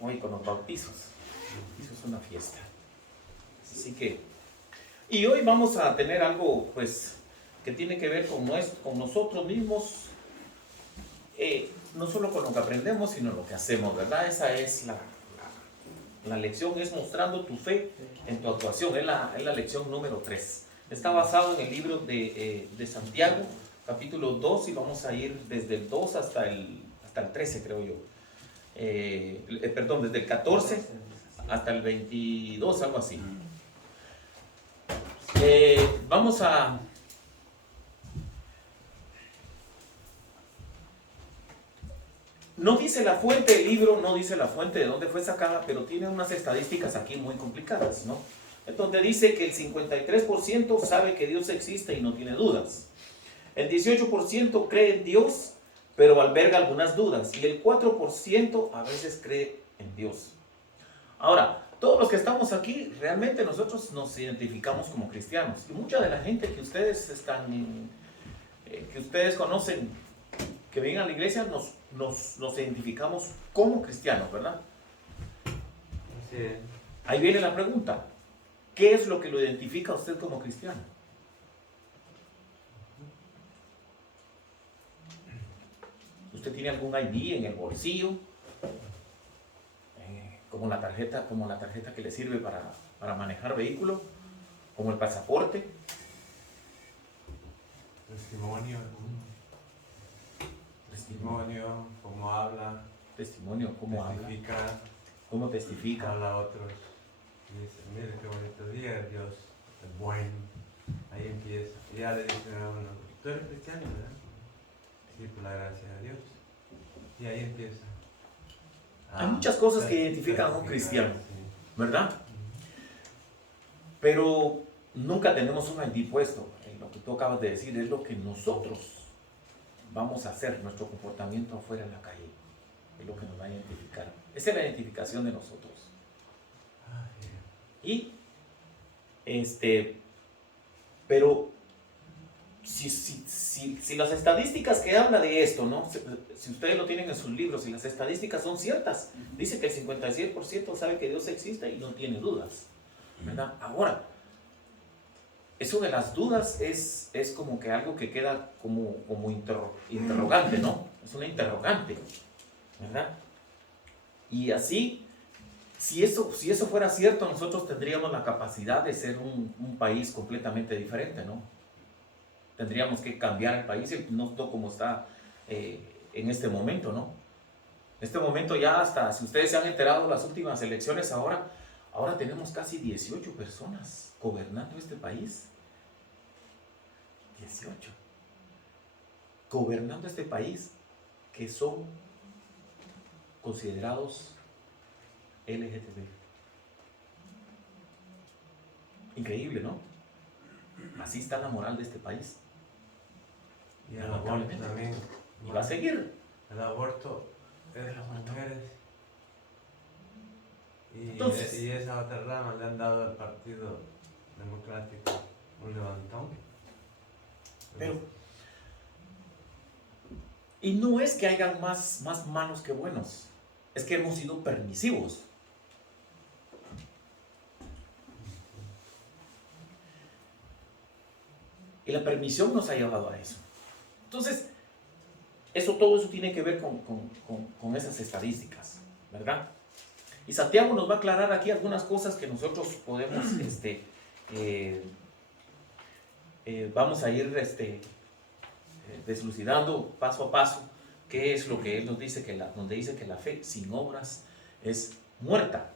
hoy con los bautizos. Eso es una fiesta. Así que, y hoy vamos a tener algo, pues, que tiene que ver con nosotros mismos, no solo con lo que aprendemos, sino lo que hacemos, ¿verdad? Esa es la lección, es mostrando tu fe en tu actuación, es la lección número 3. Está basado en el libro de Santiago, capítulo 2, y vamos a ir desde el 2 hasta el 13, creo yo. Perdón, desde el 14 hasta el 22, algo así. Vamos a... No dice la fuente del libro, no dice la fuente de dónde fue sacada, pero tiene unas estadísticas aquí muy complicadas, ¿no? Entonces dice que el 53% sabe que Dios existe y no tiene dudas. El 18% cree en Dios, pero alberga algunas dudas. Y el 4% a veces cree en Dios. Ahora, todos los que estamos aquí, realmente nosotros nos identificamos como cristianos. Y mucha de la gente que ustedes que ustedes conocen, que vienen a la iglesia, nos identificamos como cristianos, ¿verdad? Sí. Ahí viene la pregunta. ¿Qué es lo que lo identifica a usted como cristiano? ¿Usted tiene algún ID en el bolsillo? Como la tarjeta que le sirve para manejar vehículo, como el pasaporte. Testimonio, cómo habla. Testimonio, cómo testifica, habla. Cómo testifica. Habla a otros. Y dice, mire qué bonito día, Dios es bueno. Ahí empieza. Y ya le dicen a uno, tú eres cristiano, ¿verdad? Sí, por la gracia de Dios. Y ahí empieza. Hay muchas cosas que identifican a un cristiano, ¿verdad? Pero nunca tenemos un ID puesto. Lo que tú acabas de decir es lo que nosotros vamos a hacer, nuestro comportamiento afuera en la calle. Es lo que nos va a identificar. Esa es la identificación de nosotros. Y, pero si las estadísticas que habla de esto, ¿no? Si ustedes lo tienen en sus libros, si las estadísticas son ciertas, dice que el 56% sabe que Dios existe y no tiene dudas, ¿verdad? Ahora, eso de las dudas es como que algo que queda como interrogante, ¿no? Es una interrogante, ¿verdad? Y así, si eso fuera cierto, nosotros tendríamos la capacidad de ser un país completamente diferente, ¿no? Tendríamos que cambiar el país, no todo como está en este momento, ¿no? En este momento ya hasta, si ustedes se han enterado de las últimas elecciones, ahora tenemos casi 18 personas gobernando este país. 18. Gobernando este país que son considerados LGTB. Increíble, ¿no? Así está la moral de este país. Y el aborto también. Y va a seguir. El aborto es de las mujeres. Entonces, y esa otra rama le han dado al Partido Democrático un levantón. Pero, y no es que hayan más malos que buenos, es que hemos sido permisivos. Y la permisión nos ha llevado a eso. Entonces, todo eso tiene que ver con esas estadísticas, ¿verdad? Y Santiago nos va a aclarar aquí algunas cosas que nosotros podemos, vamos a ir deslucidando paso a paso qué es lo que él nos dice, donde dice que la fe sin obras es muerta,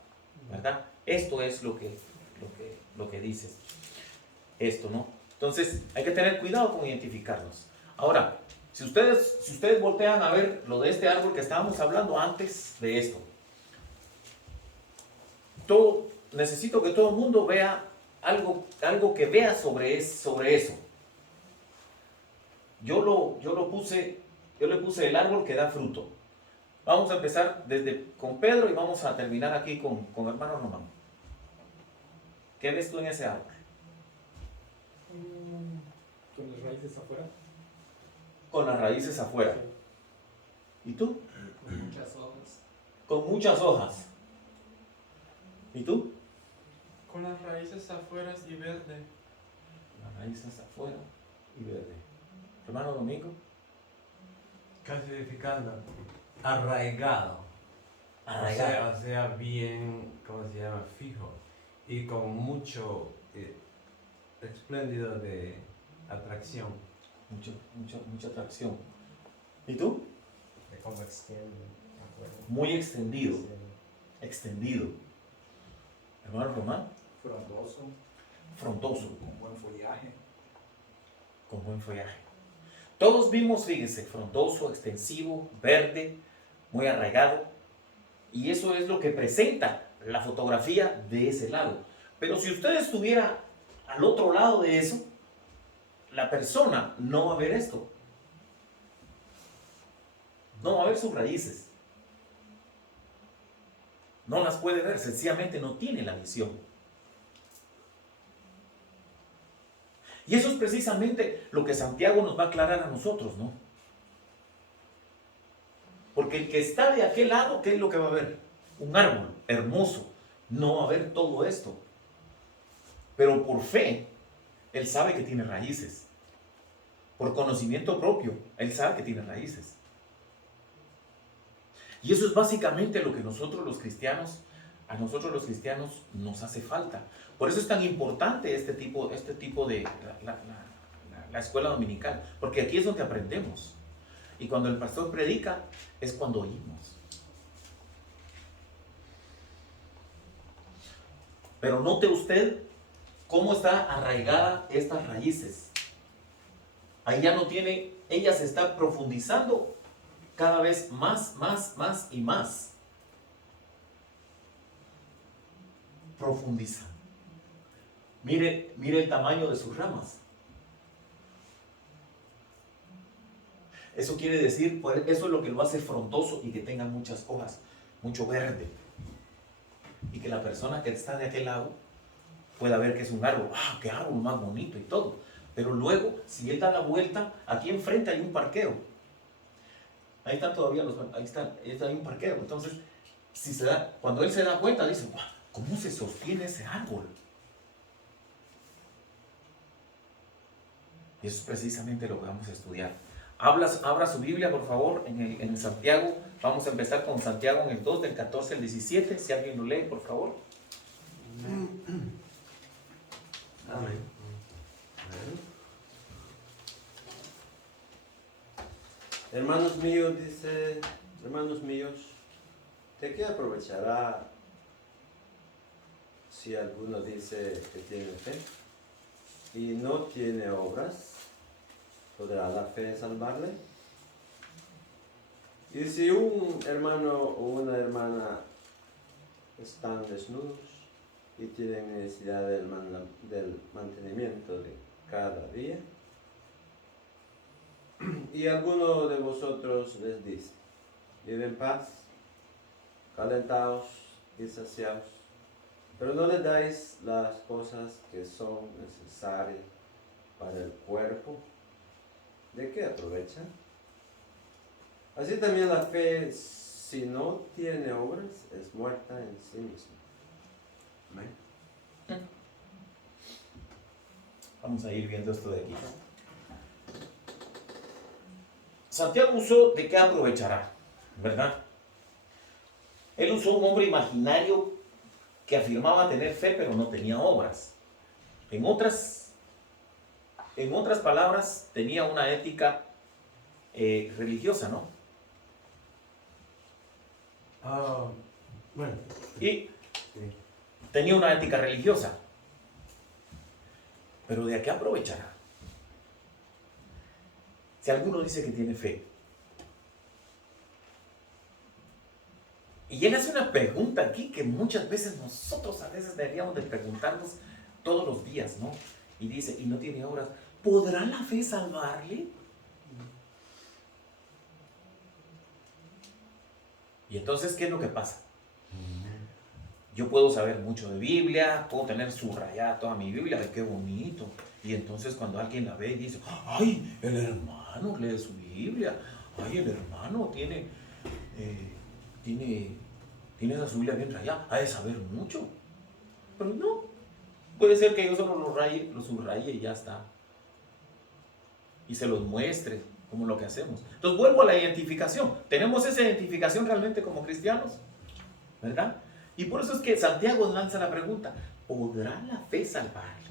¿verdad? Esto es lo que dice esto, ¿no? Entonces hay que tener cuidado con identificarnos. Ahora, si ustedes voltean a ver lo de este árbol que estábamos hablando antes de esto, necesito que todo el mundo vea algo que vea sobre eso. Yo le puse el árbol que da fruto. Vamos a empezar con Pedro y vamos a terminar aquí con hermano Román. ¿Qué ves tú en ese árbol? Con las raíces afuera. Con las raíces afuera. ¿Y tú? Con muchas hojas. Con muchas hojas. ¿Y tú? Con las raíces afuera y verde. Las raíces afuera y verde. Hermano Domingo. Clasificando. Arraigado. Arraigado. O sea, bien, ¿cómo se llama? Fijo. Y con mucho espléndido de atracción. Mucha atracción. ¿Y tú? De cómo extiende afuera. Muy extendido. Sí. Extendido. Hermano Román. Frondoso, Frondoso. con buen follaje. Con buen follaje. Todos vimos, fíjense, frondoso, extensivo, verde, muy arraigado. Y eso es lo que presenta la fotografía de ese lado. Pero si usted estuviera al otro lado de eso, la persona no va a ver esto. No va a ver sus raíces. No las puede ver, sencillamente no tiene la visión. Y eso es precisamente lo que Santiago nos va a aclarar a nosotros, ¿no? Porque el que está de aquel lado, ¿qué es lo que va a ver? Un árbol hermoso. No va a ver todo esto. Pero por fe, él sabe que tiene raíces. Por conocimiento propio, él sabe que tiene raíces. Y eso es básicamente lo que a nosotros los cristianos nos hace falta. Por eso es tan importante este tipo de la escuela dominical, porque aquí es donde aprendemos. Y cuando el pastor predica, es cuando oímos. Pero note usted cómo está arraigada estas raíces. Ahí ya no tiene, ella se está profundizando cada vez más y más. Profundiza. Mire el tamaño de sus ramas. Eso quiere decir, pues, eso es lo que lo hace frondoso y que tenga muchas hojas, mucho verde. Y que la persona que está de aquel lado pueda ver que es un árbol. ¡Ah, qué árbol más bonito y todo! Pero luego, si él da la vuelta, aquí enfrente hay un parqueo. Ahí están todavía ahí hay un parqueo. Entonces, cuando él se da cuenta, dice, ¡wow! ¿Cómo se sostiene ese árbol? Y eso es precisamente lo que vamos a estudiar. Abra su Biblia, por favor, en el Santiago. Vamos a empezar con Santiago en el 2, del 14 al 17. Si alguien lo lee, por favor. Amén. Hermanos míos, dice, hermanos míos, ¿de qué aprovechará si alguno dice que tiene fe y no tiene obras? ¿Podrá la fe salvarle? Y si un hermano o una hermana están desnudos y tienen necesidad del mantenimiento de cada día, y alguno de vosotros les dice, id en paz, calentaos y saciaos, pero no les dais las cosas que son necesarias para el cuerpo, ¿de qué aprovecha? Así también la fe, si no tiene obras, es muerta en sí misma. Amén. Vamos a ir viendo esto de aquí. Santiago usó de qué aprovechará, ¿verdad? Él usó un hombre imaginario que afirmaba tener fe, pero no tenía obras. En otras palabras, tenía una ética religiosa, ¿no? Bueno. Y Sí. tenía una ética religiosa. Pero ¿de qué aprovechará? Si alguno dice que tiene fe, y él hace una pregunta aquí que muchas veces nosotros a veces deberíamos de preguntarnos todos los días, ¿no? Y dice, y no tiene obras, ¿podrá la fe salvarle? Y entonces, ¿qué es lo que pasa? Yo puedo saber mucho de Biblia, puedo tener subrayada toda mi Biblia, ve qué bonito. Y entonces cuando alguien la ve y dice, ¡ay, el hermano lee su Biblia! ¡Ay, el hermano tiene esa su Biblia bien rayada! Ha de saber mucho. Pero no, puede ser que yo solo lo subraye y ya está. Y se los muestre como lo que hacemos. Entonces vuelvo a la identificación. ¿Tenemos esa identificación realmente como cristianos? ¿Verdad? Y por eso es que Santiago lanza la pregunta, ¿podrá la fe salvarle?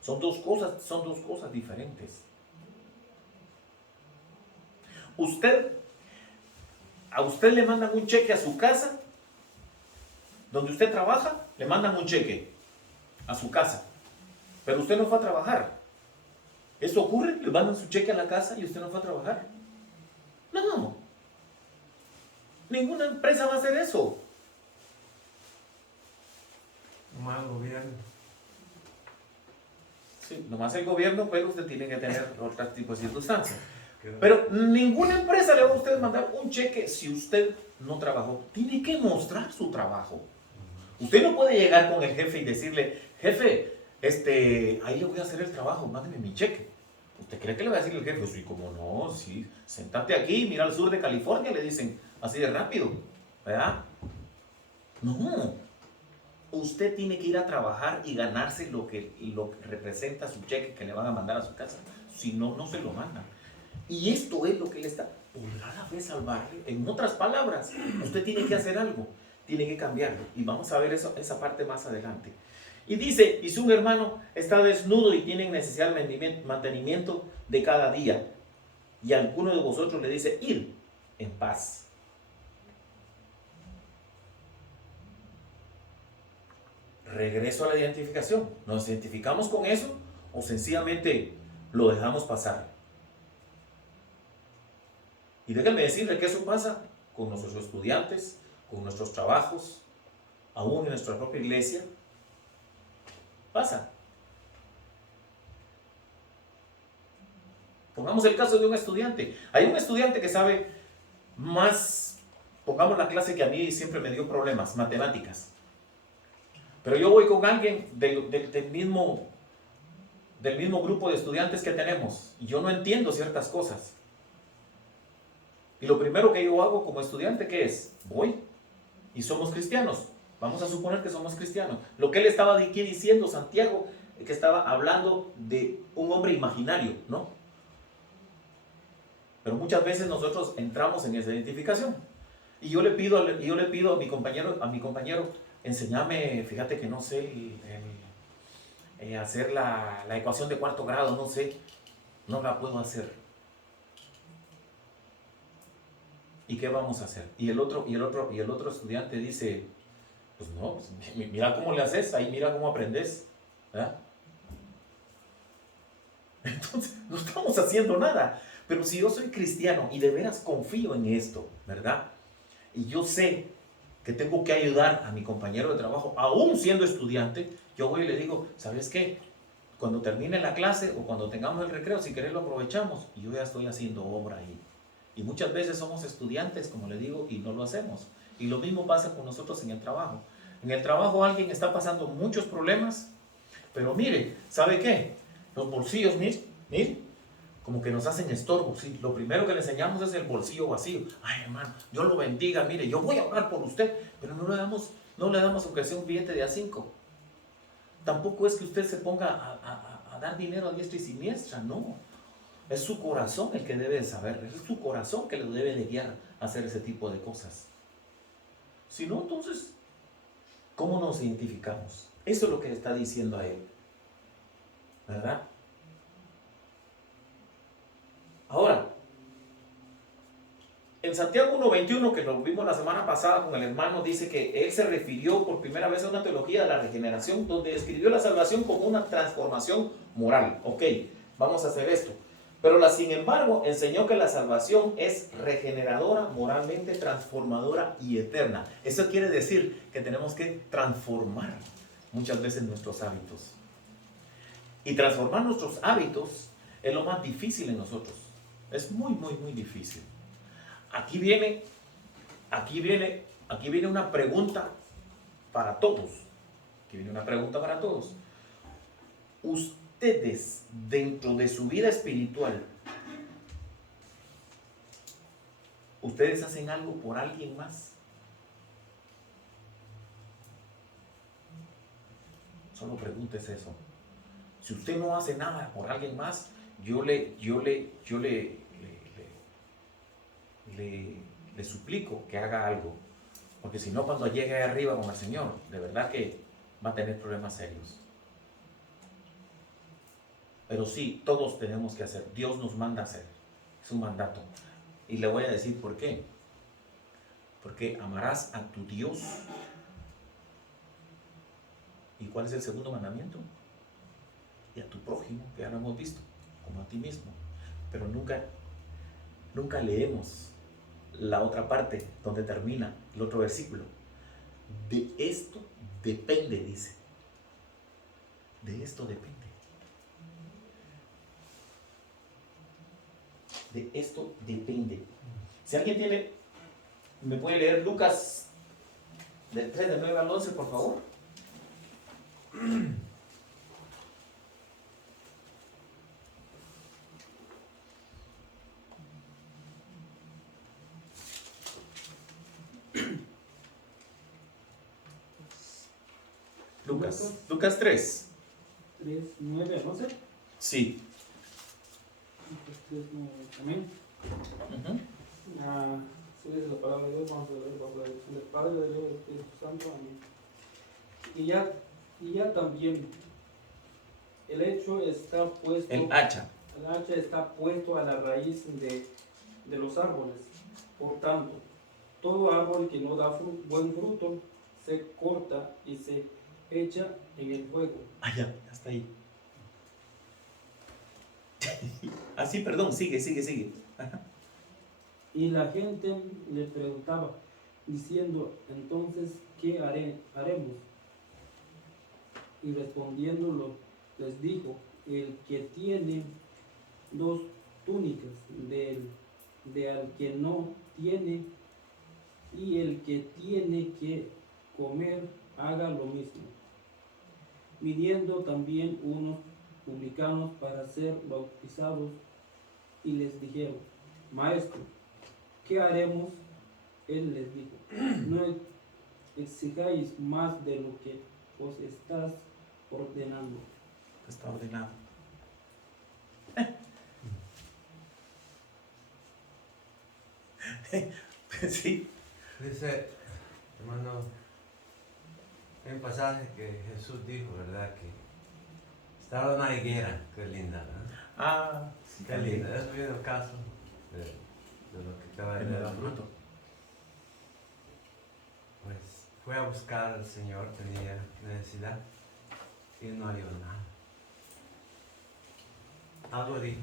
Son dos cosas diferentes. A usted le mandan un cheque a su casa, donde usted trabaja, le mandan un cheque a su casa, pero usted no fue a trabajar. ¿Eso ocurre? ¿Le mandan su cheque a la casa y usted no fue a trabajar? No. Ninguna empresa va a hacer eso. Nomás el gobierno. Sí, nomás el gobierno, pero usted tiene que tener otro tipo de circunstancias. Pero ninguna empresa le va a usted mandar un cheque si usted no trabajó. Tiene que mostrar su trabajo. Usted no puede llegar con el jefe y decirle, jefe, ahí le voy a hacer el trabajo, mándeme mi cheque. ¿Usted cree que le va a decir el jefe? Sí, como no, sí, sentate aquí, mira al sur de California, le dicen así de rápido, ¿verdad? No. Usted tiene que ir a trabajar y ganarse lo que representa su cheque que le van a mandar a su casa. Si no, no se lo mandan. Y esto es lo que él está. ¿Podrá la fe salvarle? En otras palabras, usted tiene que hacer algo, tiene que cambiarlo. Y vamos a ver esa parte más adelante. Y dice, y si un hermano está desnudo y tiene necesidad de mantenimiento de cada día, y alguno de vosotros le dice, id en paz. Regreso a la identificación. ¿Nos identificamos con eso o sencillamente lo dejamos pasar? Y déjenme decirle que eso pasa con nuestros estudiantes, con nuestros trabajos, aún en nuestra propia iglesia. Pasa. Pongamos el caso de un estudiante. Hay un estudiante que sabe más, pongamos la clase que a mí siempre me dio problemas, matemáticas. Pero yo voy con alguien del mismo grupo de estudiantes que tenemos y yo no entiendo ciertas cosas. Y lo primero que yo hago como estudiante, ¿qué es? Voy y somos cristianos. Vamos a suponer que somos cristianos. Lo que él estaba aquí diciendo, Santiago, que estaba hablando de un hombre imaginario, ¿no? Pero muchas veces nosotros entramos en esa identificación. Y yo le pido a mi compañero, enséñame, fíjate que no sé hacer la ecuación de cuarto grado, no sé, no la puedo hacer. ¿Y qué vamos a hacer? Y el otro estudiante dice, pues no, pues mira cómo le haces, ahí mira cómo aprendes, ¿verdad? Entonces, no estamos haciendo nada. Pero si yo soy cristiano y de veras confío en esto, ¿verdad? Y yo sé que tengo que ayudar a mi compañero de trabajo, aún siendo estudiante, yo voy y le digo, ¿sabes qué? Cuando termine la clase o cuando tengamos el recreo, si querés lo aprovechamos. Y yo ya estoy haciendo obra ahí. Y muchas veces somos estudiantes, como le digo, y no lo hacemos. Y lo mismo pasa con nosotros en el trabajo. En el trabajo alguien está pasando muchos problemas, pero mire, ¿sabe qué? Los bolsillos, mire, como que nos hacen estorbo, ¿sí? Lo primero que le enseñamos es el bolsillo vacío. Ay, hermano, Dios lo bendiga, mire, yo voy a orar por usted, pero no le damos aunque sea un billete de A5. Tampoco es que usted se ponga a dar dinero a diestra y siniestra, no. Es su corazón el que debe de saber, es su corazón que le debe de guiar a hacer ese tipo de cosas. Si no, entonces, ¿cómo nos identificamos? Eso es lo que está diciendo a él, ¿verdad? Ahora, en Santiago 1:21, que lo vimos la semana pasada con el hermano, dice que él se refirió por primera vez a una teología de la regeneración, donde describió la salvación como una transformación moral. Ok, vamos a hacer esto. Pero sin embargo, enseñó que la salvación es regeneradora, moralmente transformadora y eterna. Eso quiere decir que tenemos que transformar muchas veces nuestros hábitos. Y transformar nuestros hábitos es lo más difícil en nosotros. Es muy, muy, muy difícil. Aquí viene una pregunta para todos. Aquí viene una pregunta para todos. Ustedes, dentro de su vida espiritual, ¿ustedes hacen algo por alguien más? Solo pregúntese eso. Si usted no hace nada por alguien más, yo le suplico que haga algo. Porque si no, cuando llegue ahí arriba con el Señor, de verdad que va a tener problemas serios. Pero sí, todos tenemos que hacer. Dios nos manda a hacer. Es un mandato. Y le voy a decir por qué. Porque amarás a tu Dios. ¿Y cuál es el segundo mandamiento? Y a tu prójimo, que ya lo hemos visto, como a ti mismo. Pero nunca leemos la otra parte donde termina el otro versículo. De esto depende, dice. De esto depende. De esto depende. Si alguien tiene, me puede leer Lucas del 3, del 9 al 11, por favor. Lucas 3. 3, 9 al 11. Sí. Lucas 3, 9. Amén. Sí, es la palabra de Dios. Vamos a leer bajo la dirección del Padre, del Hijo y del Espíritu Santo. Amén. Y ya también el hecho está puesto. El hacha. El hacha está puesto a la raíz de los árboles. Por tanto, todo árbol que no da buen fruto se corta y se echa en el fuego. Ah, ya está ahí. Así, perdón, sigue. Ajá. Y la gente le preguntaba, diciendo, entonces, ¿qué haremos? Y respondiéndolo, les dijo, el que tiene 2 túnicas, de al que no tiene, y el que tiene que comer, haga lo mismo. Viniendo también unos publicanos para ser bautizados, y les dijeron, Maestro, ¿qué haremos? Él les dijo, no exijáis más de lo que os estás ordenando. Está ordenado. Sí. Dice, hermano, hay un pasaje que Jesús dijo, ¿verdad? Que estaba una higuera, qué linda, ¿verdad? Ah, sí, Qué linda, eso viene el caso de lo que estaba En en el el fruto. Pues fue a buscar al Señor, tenía necesidad y no halló nada. Algo dijo.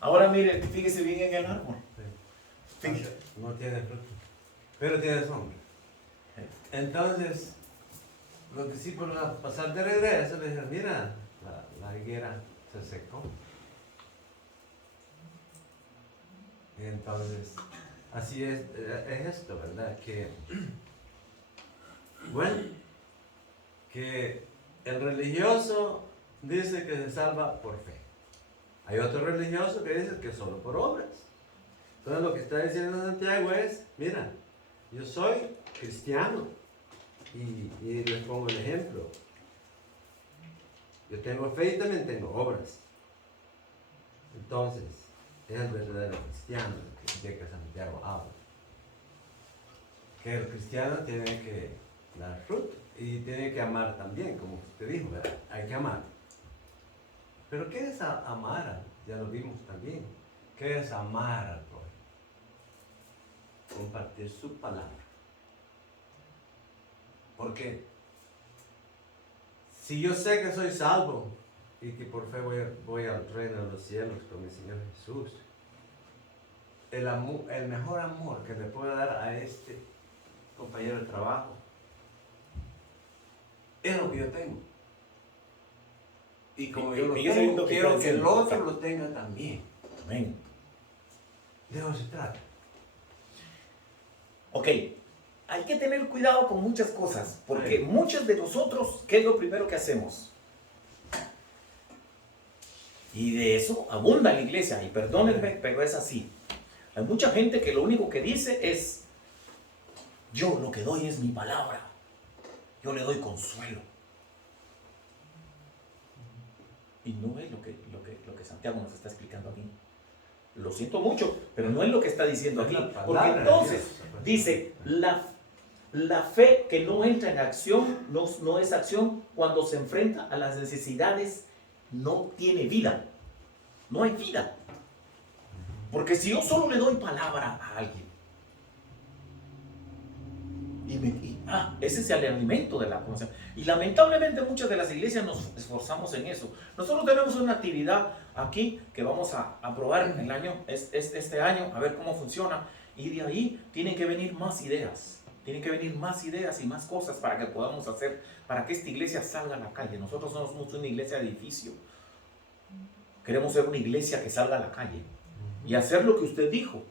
Ahora mire, fíjese bien en el árbol. Sí. No tiene fruto, pero tiene sombra. Entonces, los discípulos al pasar de regreso le dijeron, mira, la higuera se secó. Y entonces, así es esto, ¿verdad? Que, bueno, que el religioso dice que se salva por fe. Hay otro religioso que dice que solo por obras. Entonces lo que está diciendo Santiago es, mira, yo soy cristiano y les pongo el ejemplo. Yo tengo fe y también tengo obras. Entonces, es el verdadero cristiano de que Santiago habla. Que el cristiano tiene que dar fruto y tiene que amar también, como usted dijo, ¿verdad? Hay que amar. Pero ¿qué es amar? Ya lo vimos también. ¿Qué es amar al prójimo? Compartir su palabra. Porque si yo sé que soy salvo y que por fe voy al reino de los cielos con mi Señor Jesús, el mejor amor que le puedo dar a este compañero de trabajo es lo que yo tengo. Y como yo lo tengo, quiero que el otro lo tenga también. Amén. De eso se trata. Ok, hay que tener cuidado con muchas cosas, porque muchos de nosotros, ¿qué es lo primero que hacemos? Y de eso abunda la iglesia, y perdónenme, pero es así. Hay mucha gente que lo único que dice es, yo lo que doy es mi palabra, yo le doy consuelo. Y no es lo que Santiago nos está explicando aquí. Lo siento mucho, pero no es lo que está diciendo aquí. Porque entonces dice, la fe que no entra en acción, no es acción cuando se enfrenta a las necesidades, no tiene vida. No hay vida. Porque si yo solo le doy palabra a alguien, ese es el alimento de la conciencia. Y lamentablemente muchas de las iglesias nos esforzamos en eso. Nosotros tenemos una actividad aquí que vamos a probar este año, a ver cómo funciona. Y de ahí tienen que venir más ideas. Tienen que venir más ideas y más cosas para que podamos hacer, para que esta iglesia salga a la calle. Nosotros no somos una iglesia de edificio. Queremos ser una iglesia que salga a la calle y hacer lo que usted dijo.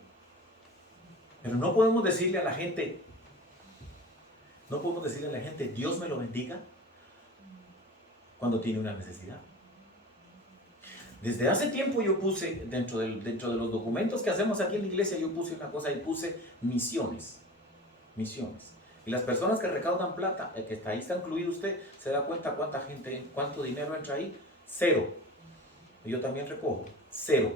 Pero no podemos decirle a la gente, Dios me lo bendiga cuando tiene una necesidad. Desde hace tiempo yo puse, dentro de los documentos que hacemos aquí en la iglesia, yo puse una cosa y puse misiones. Misiones. Y las personas que recaudan plata, el que ahí está incluido usted, se da cuenta cuánta gente, cuánto dinero entra ahí. 0. Y yo también recojo. 0.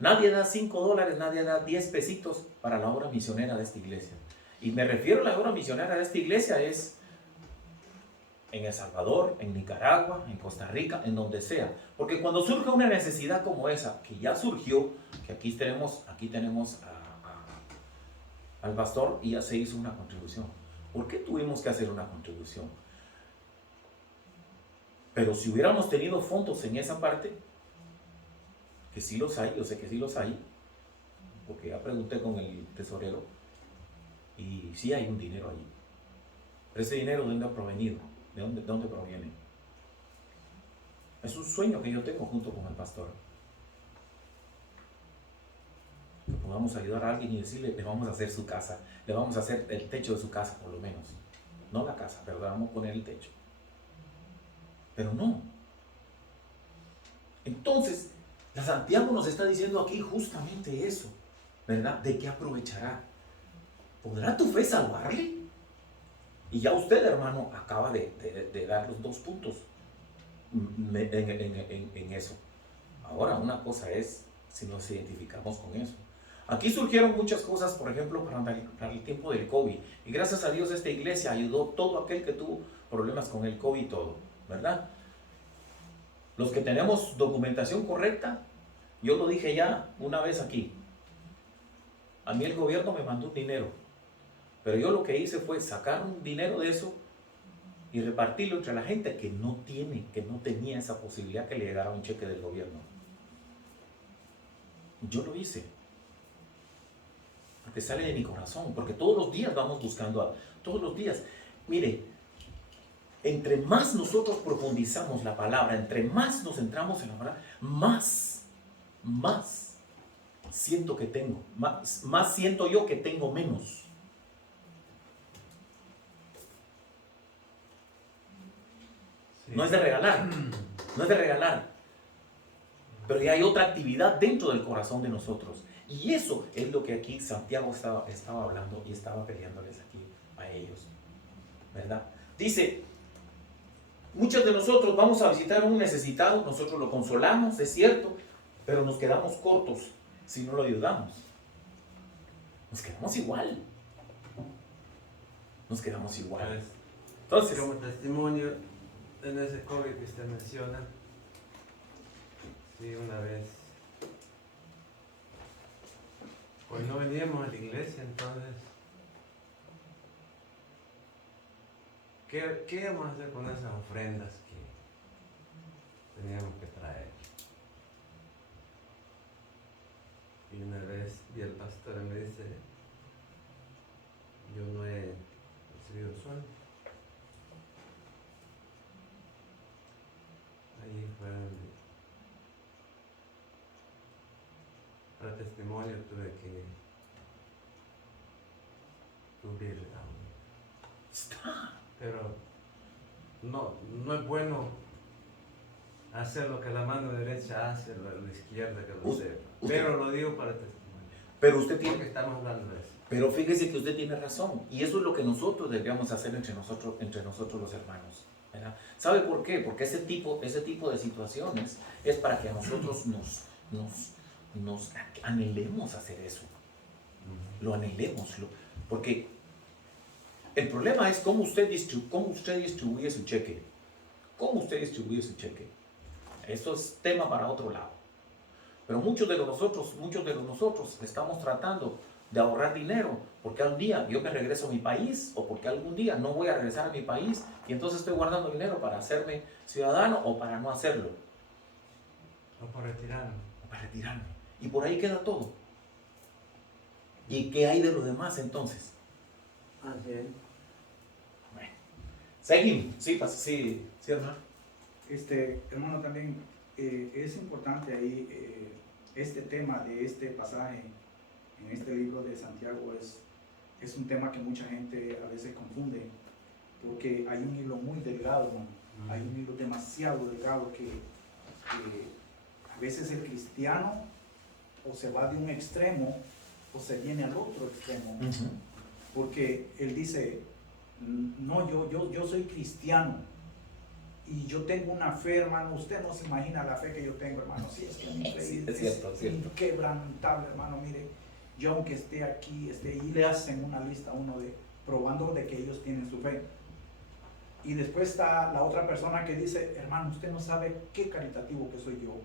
Nadie da $5, nadie da 10 pesitos para la obra misionera de esta iglesia. Y me refiero a la obra misionera de esta iglesia es en El Salvador, en Nicaragua, en Costa Rica, en donde sea. Porque cuando surge una necesidad como esa, que ya surgió, que aquí tenemos al pastor y ya se hizo una contribución. ¿Por qué tuvimos que hacer una contribución? Pero si hubiéramos tenido fondos en esa parte, que sí los hay, yo sé que sí los hay, porque ya pregunté con el tesorero, y sí hay un dinero ahí. Pero ese dinero, ¿de dónde ha provenido? ¿De dónde proviene? Es un sueño que yo tengo junto con el pastor. Que podamos ayudar a alguien y decirle, le vamos a hacer su casa, le vamos a hacer el techo de su casa por lo menos. No la casa, pero le vamos a poner el techo. Pero no. Entonces, Santiago nos está diciendo aquí justamente eso, ¿verdad? ¿De qué aprovechará? ¿Podrá tu fe salvarle? Y ya usted, hermano, acaba de dar los 2 puntos en eso. Ahora, una cosa es si nos identificamos con eso. Aquí surgieron muchas cosas, por ejemplo, para el tiempo del COVID. Y gracias a Dios esta iglesia ayudó a todo aquel que tuvo problemas con el COVID y todo, ¿verdad? Los que tenemos documentación correcta, yo lo dije ya una vez aquí. A mí el gobierno me mandó un dinero. Pero yo lo que hice fue sacar un dinero de eso y repartirlo entre la gente que no tenía esa posibilidad que le llegara un cheque del gobierno. Yo lo hice. Porque sale de mi corazón. Porque todos los días vamos buscando todos los días. Mire, entre más nosotros profundizamos la palabra, entre más nos centramos en la palabra, más siento que tengo. Más siento yo que tengo menos. No es de regalar, pero ya hay otra actividad dentro del corazón de nosotros. Y eso es lo que aquí Santiago estaba hablando y estaba peleándoles aquí a ellos, ¿verdad? Dice, muchos de nosotros vamos a visitar a un necesitado, nosotros lo consolamos, es cierto, pero nos quedamos cortos si no lo ayudamos. Nos quedamos igual. Entonces, como testimonio, en ese COVID que usted menciona, sí, una vez, pues no veníamos a la iglesia, entonces, ¿qué íbamos a hacer con esas ofrendas que teníamos que traer? Y una vez vi al pastor y me dice, yo no he recibido sueldo. Ahí fue donde, para testimonio, tuve que cubrir pero no es bueno hacer lo que la mano derecha hace, la izquierda que lo sepa. Pero lo digo para testimonio. Pero usted tiene que estamos hablando de eso. Pero fíjese que usted tiene razón. Y eso es lo que nosotros deberíamos hacer entre nosotros los hermanos. ¿verdad? ¿Sabe por qué? Porque ese tipo de situaciones es para que a nosotros nos anhelemos hacer eso. Lo anhelemos. Porque el problema es cómo usted distribuye su cheque. ¿Cómo usted distribuye su cheque? Eso es tema para otro lado. Pero muchos de nosotros estamos tratando de ahorrar dinero porque algún día yo me regreso a mi país o porque algún día no voy a regresar a mi país y entonces estoy guardando dinero para hacerme ciudadano o para no hacerlo. O para retirarme. O para retirarme. Y por ahí queda todo. ¿Y qué hay de lo demás entonces? Así es. Bueno, seguimos. Sí, hermano. Hermano, también es importante ahí este tema de este pasaje en este libro de Santiago es un tema que mucha gente a veces confunde porque hay un hilo muy delgado, hermano. Hay un hilo demasiado delgado que a veces el cristiano o se va de un extremo o se viene al otro extremo, porque él dice, no, yo soy cristiano y yo tengo una fe, hermano. Usted no se imagina la fe que yo tengo, hermano. Sí, es que mi fe Sí, es cierto. inquebrantable, hermano. Mire, yo aunque esté aquí, y le hacen una lista a uno probando de que ellos tienen su fe. Y después está la otra persona que dice, hermano, usted no sabe qué caritativo que soy yo.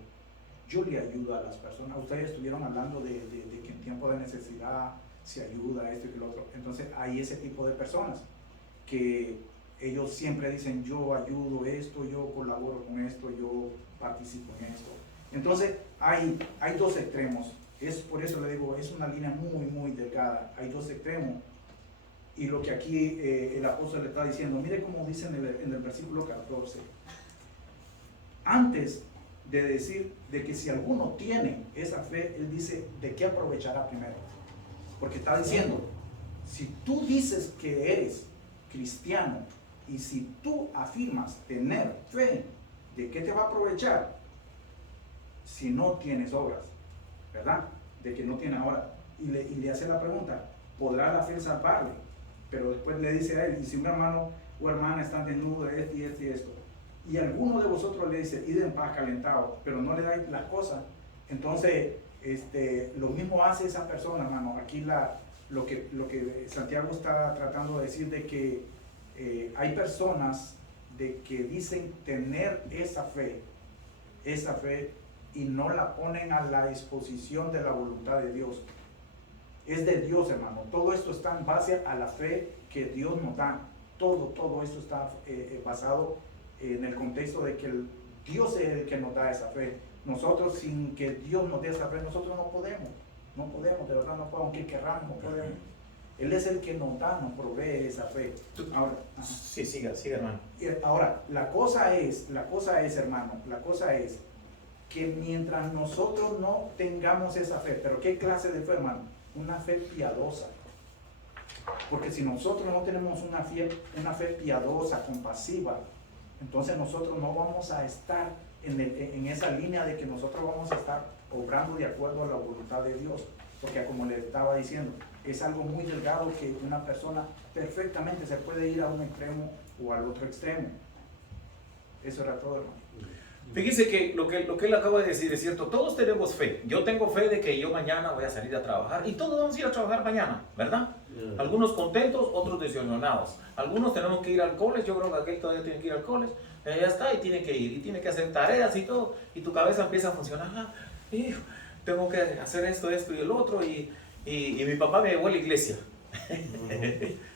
Yo le ayudo a las personas. Ustedes estuvieron hablando de que en tiempo de necesidad se ayuda, esto y lo otro. Entonces hay ese tipo de personas que ellos siempre dicen, yo ayudo esto, yo colaboro con esto, yo participo en esto. Entonces hay dos extremos. Por eso le digo, es una línea muy, muy delgada. Hay dos extremos. Y lo que aquí el apóstol le está diciendo, mire cómo dice en el versículo 14. Antes de decir de que si alguno tiene esa fe, él dice, ¿de qué aprovechará primero? Porque está diciendo, si tú dices que eres cristiano y si tú afirmas tener fe, ¿de qué te va a aprovechar? Si no tienes obras, ¿verdad? De que no tiene ahora. Y le hace la pregunta, ¿podrá la fe salvarle? Pero después le dice a él, y si un hermano o hermana están desnudo de esto y esto y esto, y alguno de vosotros le dice, id en paz calentado, pero no le dais las cosas, entonces lo mismo hace esa persona, hermano. Aquí lo que Santiago está tratando de decir de que hay personas de que dicen tener esa fe y no la ponen a la disposición de la voluntad de Dios. Es de Dios, hermano. Todo esto está en base a la fe que Dios nos da. Todo esto está basado en el contexto de que Dios es el que nos da esa fe. Nosotros, sin que Dios nos dé esa fe, nosotros no podemos, de verdad no podemos, aunque querramos, no podemos. Él es el que nos da, nos provee esa fe. Ahora, sí, siga, hermano. Ahora, la cosa es, hermano, que mientras nosotros no tengamos esa fe, pero ¿qué clase de fe, hermano? Una fe piadosa. Porque si nosotros no tenemos una fe piadosa, compasiva, entonces nosotros no vamos a estar en esa línea de que nosotros vamos a estar obrando de acuerdo a la voluntad de Dios. Porque como le estaba diciendo, es algo muy delgado que una persona perfectamente se puede ir a un extremo o al otro extremo. Eso era todo, hermano. Fíjese que lo que él acaba de decir es cierto. Todos tenemos fe. Yo tengo fe de que yo mañana voy a salir a trabajar y todos vamos a ir a trabajar mañana, ¿verdad? Algunos contentos, otros desilusionados. Algunos tenemos que ir al college. Yo creo que aquel todavía tiene que ir al college. Ya está, y tiene que ir, y tiene que hacer tareas y todo. Y tu cabeza empieza a funcionar. Hijo, tengo que hacer esto y el otro. Y mi papá me llevó a la iglesia.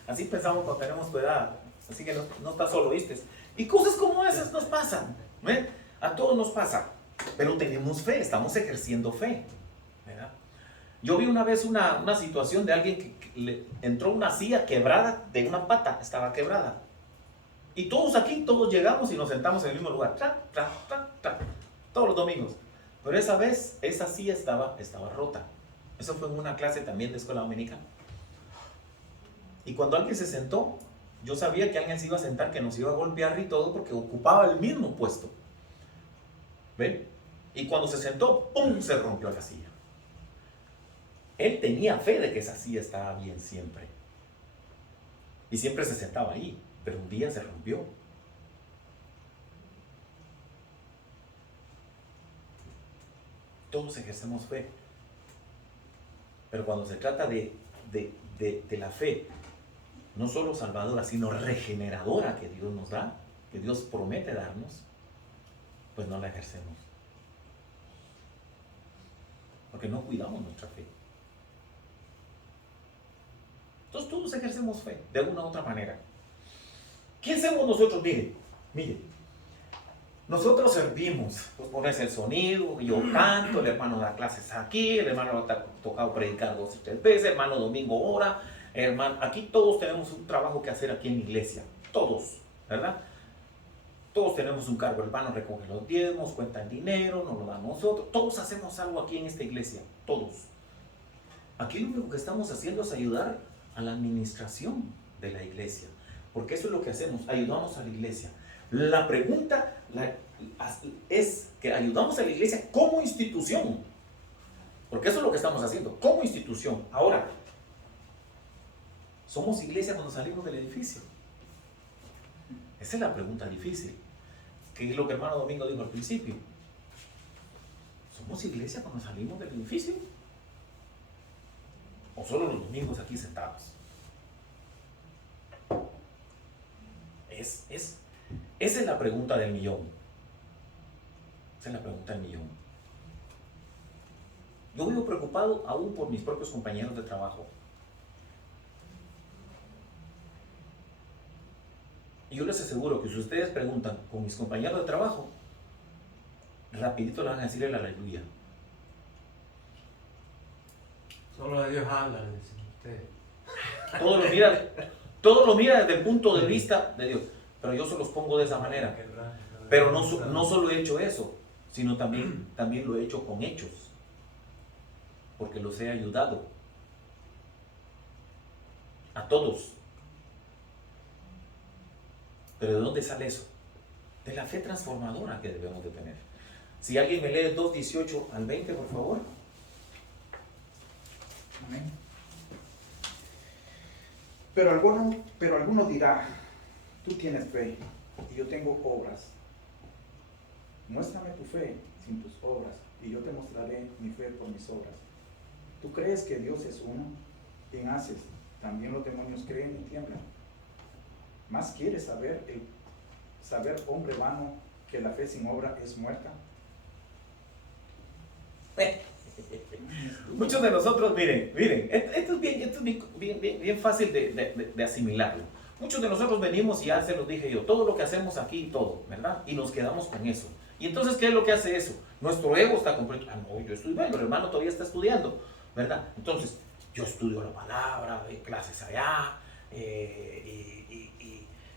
Así pensamos cuando tenemos tu edad. Así que no estás solo, ¿viste? Y cosas como esas nos pasan, ¿ven? A todos nos pasa, pero tenemos fe, estamos ejerciendo fe, ¿verdad? Yo vi una vez una situación de alguien que le entró una silla quebrada, de una pata estaba quebrada. Y todos llegamos y nos sentamos en el mismo lugar, todos los domingos. Pero esa vez, esa silla estaba rota. Eso fue en una clase también de escuela dominicana. Y cuando alguien se sentó, yo sabía que alguien se iba a sentar, que nos iba a golpear y todo, porque ocupaba el mismo puesto. ¿Ven? Y cuando se sentó, ¡pum!, se rompió la silla. Él tenía fe de que esa silla estaba bien siempre. Y siempre se sentaba ahí, pero un día se rompió. Todos ejercemos fe. Pero cuando se trata de la fe, no solo salvadora, sino regeneradora que Dios nos da, que Dios promete darnos, pues no la ejercemos. Porque no cuidamos nuestra fe. Entonces todos ejercemos fe, de alguna u otra manera. ¿Qué hacemos nosotros? Mire, nosotros servimos, pues pones el sonido, yo canto, el hermano da clases aquí, el hermano ha tocado predicar 2 o 3 veces, el hermano domingo ora, hermano, aquí todos tenemos un trabajo que hacer aquí en la iglesia, todos, ¿verdad? Todos tenemos un cargo, el hermano recoge los diezmos, cuenta el dinero, nos lo da a nosotros, todos hacemos algo aquí en esta iglesia, todos. Aquí lo único que estamos haciendo es ayudar a la administración de la iglesia, porque eso es lo que hacemos, ayudamos a la iglesia. La pregunta es que ayudamos a la iglesia como institución, porque eso es lo que estamos haciendo, como institución. Ahora, ¿somos iglesia cuando salimos del edificio? Esa es la pregunta difícil, que es lo que el hermano Domingo dijo al principio. ¿Somos iglesia cuando salimos del edificio? ¿O solo los domingos aquí sentados? Esa es la pregunta del millón. Esa es la pregunta del millón. Yo vivo preocupado aún por mis propios compañeros de trabajo. Y yo les aseguro que si ustedes preguntan con mis compañeros de trabajo, rapidito le van a decir el aleluya. Solo de Dios habla, le dicen ustedes. Todo lo mira desde el punto de vista de Dios. Pero yo se los pongo de esa manera. Pero no solo he hecho eso, sino también lo he hecho con hechos. Porque los he ayudado. A todos. Pero ¿de dónde sale eso? De la fe transformadora que debemos de tener. Si alguien me lee 2:18 al 20, por favor. Amén. Pero alguno dirá, tú tienes fe y yo tengo obras. Muéstrame tu fe sin tus obras y yo te mostraré mi fe por mis obras. ¿Tú crees que Dios es uno? Bien haces. También los demonios creen y tiemblan. ¿Más quieres saber, hombre vano, que la fe sin obra es muerta? Muchos de nosotros, miren, esto es bien fácil de asimilarlo. Muchos de nosotros venimos, y ya se los dije yo, todo lo que hacemos aquí, todo, ¿verdad? Y nos quedamos con eso. Y entonces, ¿qué es lo que hace eso? Nuestro ego está completo. Ah, no, yo estoy bueno, el hermano todavía está estudiando, ¿verdad? Entonces, yo estudio la palabra, doy clases allá, y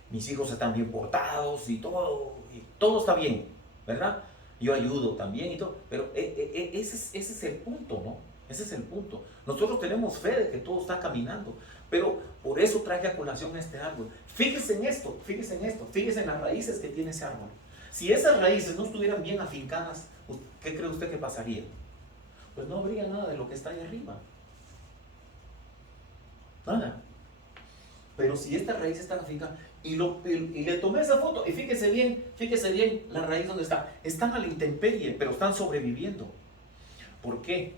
mis hijos están bien portados, y todo está bien, ¿verdad? Yo ayudo también y todo, pero ese es el punto, ¿no? Ese es el punto. Nosotros tenemos fe de que todo está caminando, pero por eso traje a colación este árbol. Fíjese en esto, fíjese en las raíces que tiene ese árbol. Si esas raíces no estuvieran bien afincadas, ¿qué cree usted que pasaría? Pues no habría nada de lo que está ahí arriba. Nada. Pero si estas raíces están afincadas, y le tomé esa foto, y fíjese bien la raíz donde está. Están a la intemperie, pero están sobreviviendo. ¿Por qué?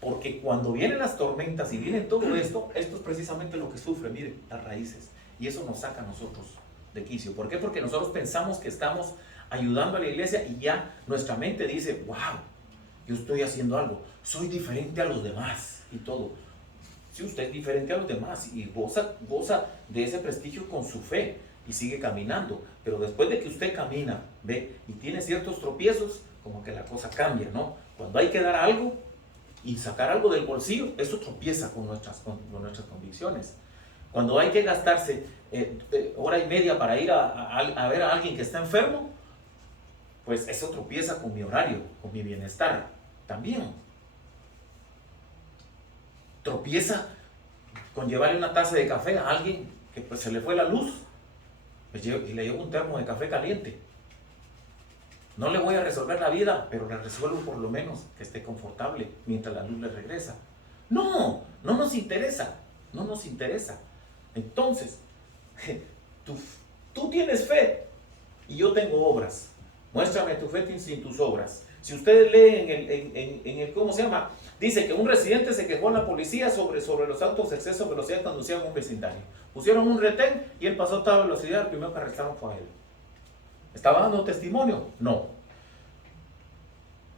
Porque cuando vienen las tormentas y viene todo esto es precisamente lo que sufre, miren, las raíces. Y eso nos saca a nosotros de quicio. ¿Por qué? Porque nosotros pensamos que estamos ayudando a la iglesia y ya nuestra mente dice, wow, yo estoy haciendo algo, soy diferente a los demás y todo. Si usted es diferente a los demás y goza de ese prestigio con su fe y sigue caminando, pero después de que usted camina, ve, y tiene ciertos tropiezos, como que la cosa cambia, ¿no? Cuando hay que dar algo y sacar algo del bolsillo, eso tropieza con nuestras convicciones. Cuando hay que gastarse hora y media para ir a ver a alguien que está enfermo, pues eso tropieza con mi horario, con mi bienestar también. Tropieza con llevarle una taza de café a alguien que pues, se le fue la luz y le llevo un termo de café caliente. No le voy a resolver la vida, pero le resuelvo por lo menos que esté confortable mientras la luz le regresa. No nos interesa, no nos interesa. Entonces, tú tienes fe y yo tengo obras. Muéstrame tu fe sin tus obras. Si ustedes leen en el, ¿cómo se llama? Dice que un residente se quejó a la policía sobre los autos de exceso de velocidad que conducían en un vecindario. Pusieron un retén y él pasó a toda velocidad, el primero que arrestaron fue a él. ¿Estaba dando testimonio? No.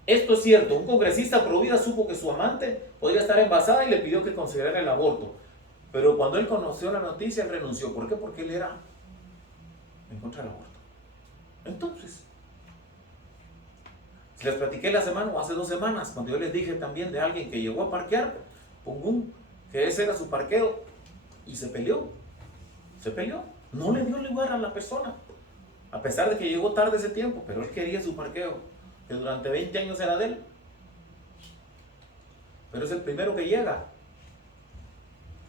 Esto es cierto, un congresista pro vida supo que su amante podría estar embarazada y le pidió que considerara el aborto. Pero cuando él conoció la noticia, él renunció. ¿Por qué? Porque él era en contra del aborto. Entonces, les platiqué la semana o hace 2 semanas, cuando yo les dije también de alguien que llegó a parquear, que ese era su parqueo, y se peleó. Se peleó. No le dio lugar a la persona. A pesar de que llegó tarde ese tiempo, pero él quería su parqueo, que durante 20 años era de él. Pero es el primero que llega.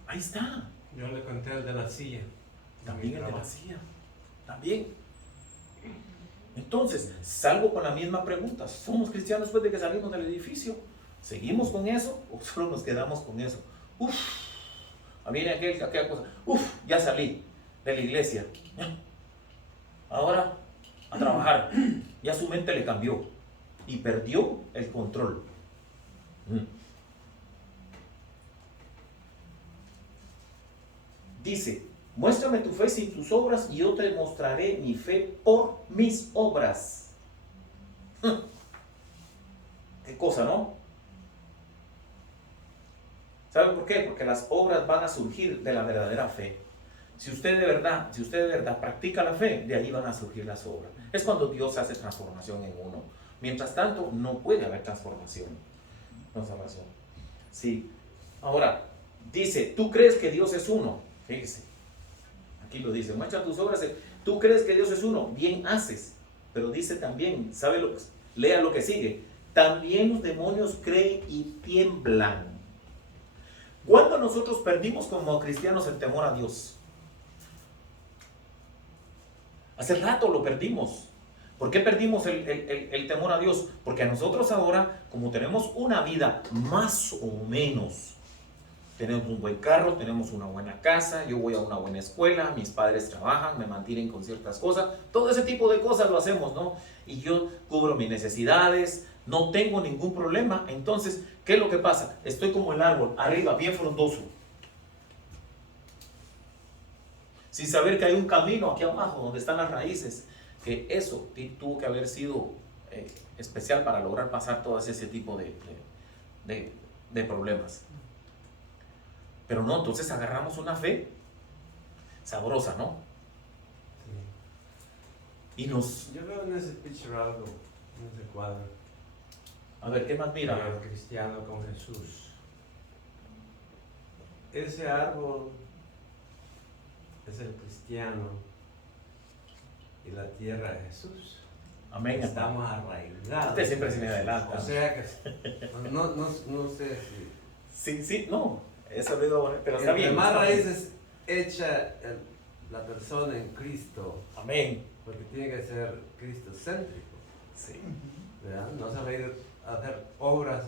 Ahí está. Yo le conté el de la silla. También el de la silla. También. Entonces, salgo con la misma pregunta. ¿Somos cristianos después de que salimos del edificio? ¿Seguimos con eso o solo nos quedamos con eso? Uf, viene aquella cosa. Uf, ya salí de la iglesia. Ahora a trabajar. Ya su mente le cambió y perdió el control. Dice, muéstrame tu fe sin tus obras y yo te mostraré mi fe por mis obras. Qué cosa, ¿no? ¿Sabe por qué? Porque las obras van a surgir de la verdadera fe. Si usted de verdad practica la fe, de ahí van a surgir las obras. Es cuando Dios hace transformación en uno. Mientras tanto, no puede haber transformación. No es razón. Sí. Ahora, dice, ¿tú crees que Dios es uno? Fíjese. Aquí lo dice, muestra tus obras. Tú crees que Dios es uno, bien haces. Pero dice también, lea lo que sigue. También los demonios creen y tiemblan. ¿Cuándo nosotros perdimos como cristianos el temor a Dios? Hace rato lo perdimos. ¿Por qué perdimos el temor a Dios? Porque a nosotros ahora, como tenemos una vida más o menos, tenemos un buen carro, tenemos una buena casa, yo voy a una buena escuela, mis padres trabajan, me mantienen con ciertas cosas, todo ese tipo de cosas lo hacemos, ¿no? Y yo cubro mis necesidades, no tengo ningún problema. Entonces, ¿qué es lo que pasa? Estoy como el árbol, arriba, bien frondoso, sin saber que hay un camino aquí abajo donde están las raíces, que eso tuvo que haber sido especial para lograr pasar todo ese tipo de problemas. Pero no, entonces agarramos una fe sabrosa, ¿no? Sí. Y nos... Yo veo en ese picture algo, en ese cuadro. A ver, ¿qué más mira? El cristiano con Jesús. Ese árbol es el cristiano y la tierra es Jesús. Amén. Estamos arraigados. Usted siempre se me adelanta. O sea que no sé si... Sí, no. Eso pero está bien. Entre más está bien. raíces echa la persona en Cristo, Amén. porque tiene que ser cristocéntrico, Sí. ¿verdad? No se va a ir a hacer obras,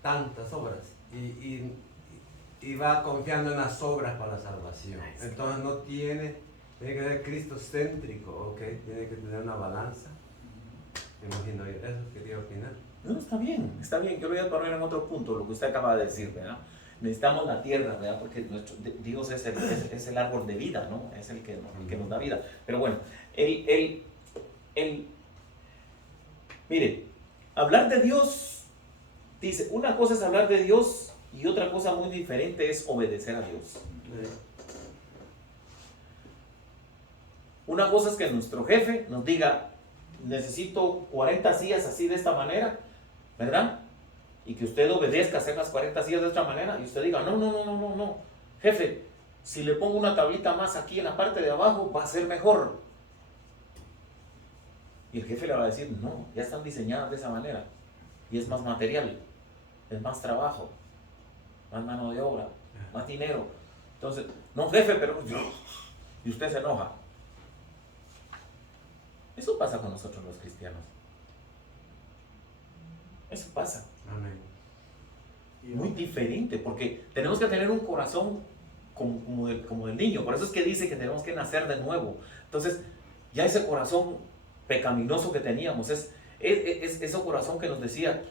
tantas obras, y va confiando en las obras para la salvación. Entonces no tiene que ser cristocéntrico, ¿ok? Tiene que tener una balanza. Imagino yo, eso quería opinar. No, está bien. Yo lo voy a poner en otro punto, lo que usted acaba de decir, ¿verdad? Necesitamos la tierra, ¿verdad? Porque Dios es el árbol de vida, ¿no? Es el que nos da vida. Pero bueno, mire, hablar de Dios, dice, una cosa es hablar de Dios y otra cosa muy diferente es obedecer a Dios. Una cosa es que nuestro jefe nos diga, necesito 40 sillas así de esta manera, ¿verdad? Y que usted obedezca a hacer las 40 sillas de esta manera y usted diga, no, jefe, si le pongo una tablita más aquí en la parte de abajo va a ser mejor. Y el jefe le va a decir, no, ya están diseñadas de esa manera y es más material, es más trabajo, más mano de obra, más dinero. Entonces, no, jefe, pero y usted se enoja. Eso pasa con nosotros los cristianos. Eso pasa. Amén. Muy diferente, porque tenemos que tener un corazón como del niño. Por eso es que dice que tenemos que nacer de nuevo. Entonces, ya ese corazón pecaminoso que teníamos, ese corazón que nos decía,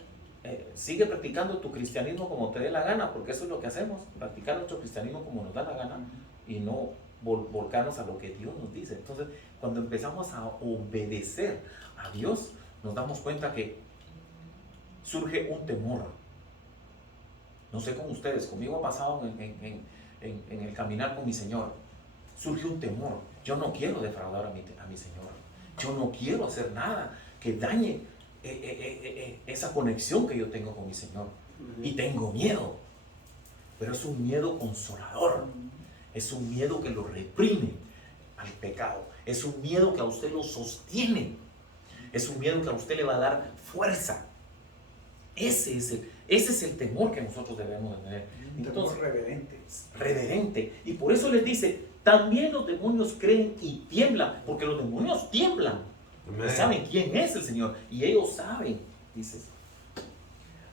sigue practicando tu cristianismo como te dé la gana, porque eso es lo que hacemos, practicar nuestro cristianismo como nos da la gana y no volcarnos a lo que Dios nos dice. Entonces, cuando empezamos a obedecer a Dios, nos damos cuenta que surge un temor. No sé con ustedes, conmigo ha pasado en el caminar con mi Señor. Surge un temor. Yo no quiero defraudar a mi Señor. Yo no quiero hacer nada que dañe esa conexión que yo tengo con mi Señor. Y tengo miedo. Pero es un miedo consolador. Es un miedo que lo reprime al pecado. Es un miedo que a usted lo sostiene. Es un miedo que a usted le va a dar fuerza. Ese es el temor que nosotros debemos de tener. Un temor reverente. Reverente. Y por eso les dice, también los demonios creen y tiemblan, porque los demonios tiemblan. Amén. Saben quién es el Señor. Y ellos saben, dice.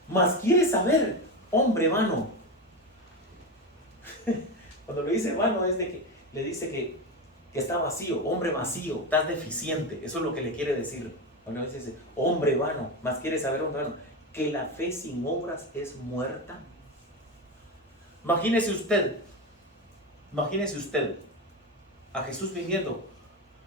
Mas quiere saber, hombre vano. Cuando le dice vano es de que le dice que está vacío, hombre vacío, estás deficiente. Eso es lo que le quiere decir. Cuando dice hombre vano, mas quiere saber, hombre vano, que la fe sin obras es muerta. Imagínese usted a Jesús viniendo.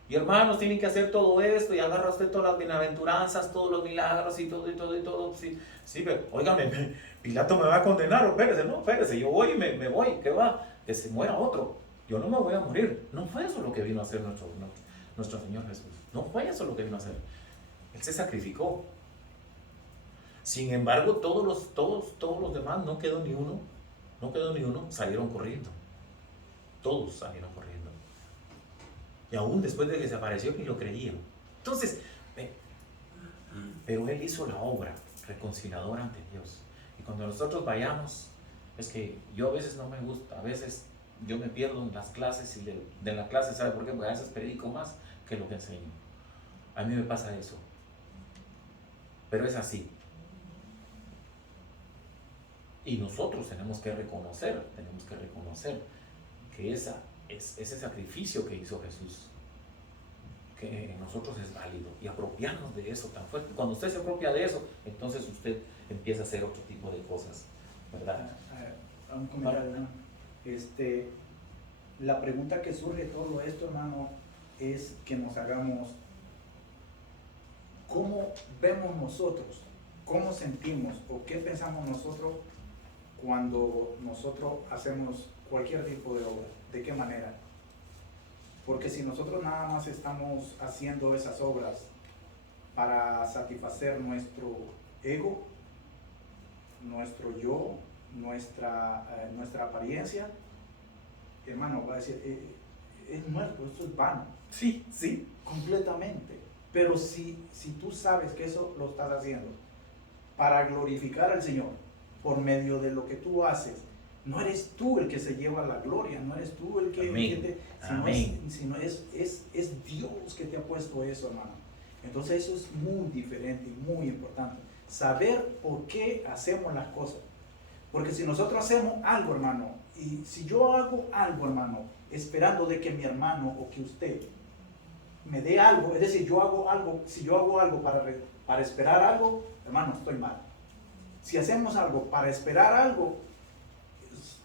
Y hermanos, tienen que hacer todo esto, y agarra usted todas las bienaventuranzas, todos los milagros y todo. Sí, pero, óigame, Pilato me va a condenar, espérese, yo voy y me voy, ¿qué va? Que se muera otro, yo no me voy a morir. No fue eso lo que vino a hacer nuestro Señor Jesús, no fue eso lo que vino a hacer. Él se sacrificó. Sin embargo, todos los demás, no quedó ni uno, salieron corriendo. Todos salieron corriendo. Y aún después de que se apareció, ni lo creían. Entonces, pero Él hizo la obra reconciliadora ante Dios. Y cuando nosotros vayamos, es que yo a veces no me gusta, a veces yo me pierdo en las clases, y de la clase, ¿sabe por qué? Porque a veces predico más que lo que enseño. A mí me pasa eso. Pero es así. Y nosotros tenemos que reconocer que ese sacrificio que hizo Jesús, que en nosotros es válido, y apropiarnos de eso tan fuerte. Cuando usted se apropia de eso, entonces usted empieza a hacer otro tipo de cosas, ¿verdad? Un comentario, hermano. La pregunta que surge de todo esto, hermano, es que nos hagamos, ¿cómo vemos nosotros? ¿Cómo sentimos? ¿O qué pensamos nosotros cuando nosotros hacemos cualquier tipo de obra? ¿De qué manera? Porque si nosotros nada más estamos haciendo esas obras para satisfacer nuestro ego, nuestro yo, nuestra apariencia, hermano, va a decir, es muerto, esto es vano. Sí. Completamente. Pero si tú sabes que eso lo estás haciendo para glorificar al Señor por medio de lo que tú haces, no eres tú el que se lleva la gloria, no eres tú el que, sino es Dios que te ha puesto eso, hermano. Entonces eso es muy diferente y muy importante. Saber por qué hacemos las cosas. Porque si nosotros hacemos algo, hermano, y si yo hago algo, hermano, esperando de que mi hermano o que usted me dé algo, es decir, si yo hago algo para esperar algo, hermano, estoy mal. Si hacemos algo para esperar algo,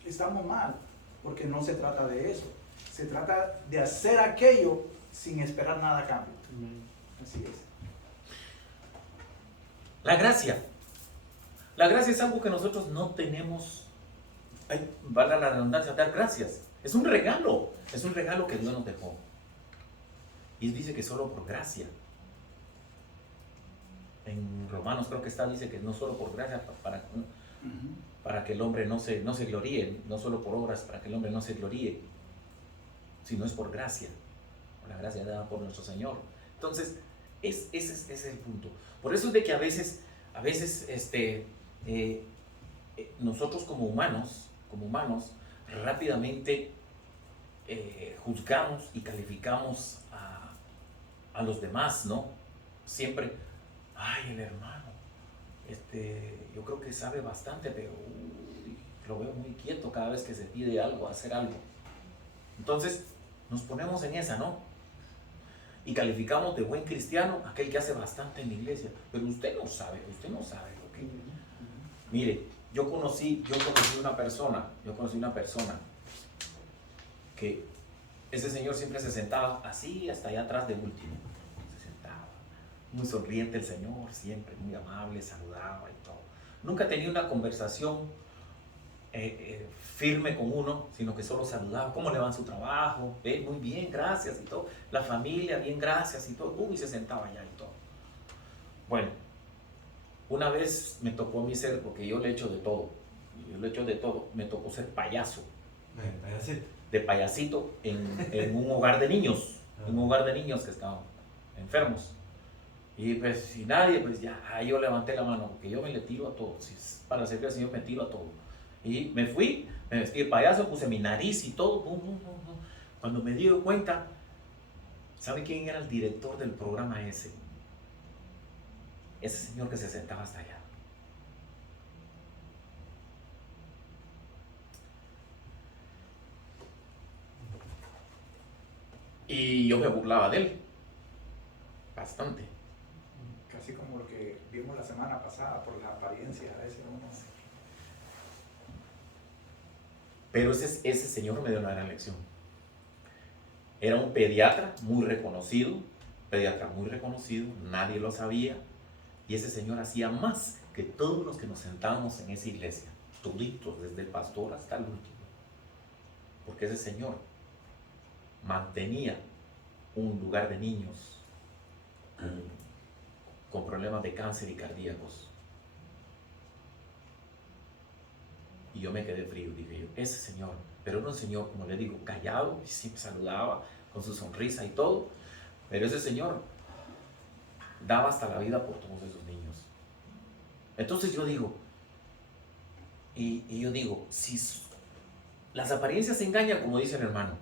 estamos mal, porque no se trata de eso. Se trata de hacer aquello sin esperar nada a cambio. Así es. La gracia es algo que nosotros no tenemos, valga la redundancia, dar gracias. Es un regalo que Dios nos dejó. Y dice que solo por gracia. En Romanos creo que dice que no solo por gracia, para que el hombre no se gloríe, no solo por obras, para que el hombre no se gloríe, sino es por gracia, por la gracia dada por nuestro Señor. Entonces, ese es el punto. Por eso es de que a veces nosotros como humanos, rápidamente juzgamos y calificamos a los demás, ¿no? Siempre, ay, el hermano, yo creo que sabe bastante, pero lo veo muy quieto cada vez que se pide algo, hacer algo. Entonces, nos ponemos en esa, ¿no? y calificamos de buen cristiano aquel que hace bastante en la iglesia, pero usted no sabe lo que... Mire, yo conocí una persona que ese señor siempre se sentaba así hasta allá atrás de último, se sentaba, muy sonriente el señor, siempre muy amable, saludaba y todo. Nunca tenía una conversación firme con uno, sino que solo saludaba, ¿cómo le va en su trabajo? Muy bien, gracias y todo. La familia, bien, gracias y todo. Y se sentaba allá y todo. Bueno, una vez me tocó a mí ser, porque yo le he hecho de todo, me tocó ser payaso. Payasito. De payasito en un hogar de niños, que estaban enfermos. Y pues si nadie, pues ya, yo levanté la mano, porque yo me le tiro a todo. Si es para servir al Señor, me tiro a todo. Y me fui, me vestí de payaso, puse mi nariz y todo. Cuando me di cuenta, ¿sabe quién era el director del programa ese? Ese señor que se sentaba hasta allá. Y yo me burlaba de él, bastante. Casi como lo que vimos la semana pasada por la apariencia a ese uno. Pero ese señor me dio una gran lección. Era un pediatra muy reconocido, nadie lo sabía, y ese señor hacía más que todos los que nos sentábamos en esa iglesia, toditos, desde el pastor hasta el último. Porque ese señor mantenía un lugar de niños con problemas de cáncer y cardíacos. Y yo me quedé frío, dije yo, ese señor, pero era un señor, como le digo, callado, y siempre saludaba con su sonrisa y todo, pero ese señor daba hasta la vida por todos esos niños. Entonces yo digo, y yo digo, si las apariencias engañan, como dice el hermano,